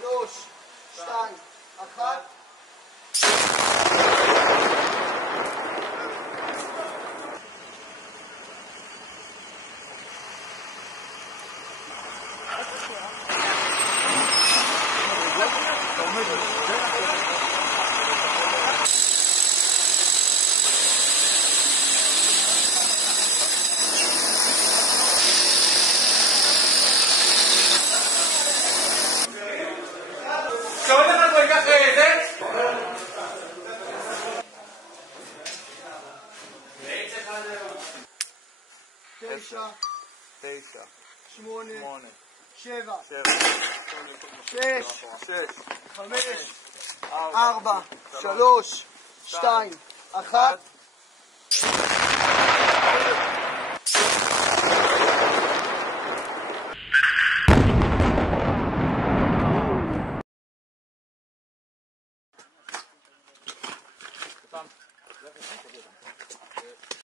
3, 2, 1. תשע, 8, 7, 6, 5, 4, 3, 2, 1.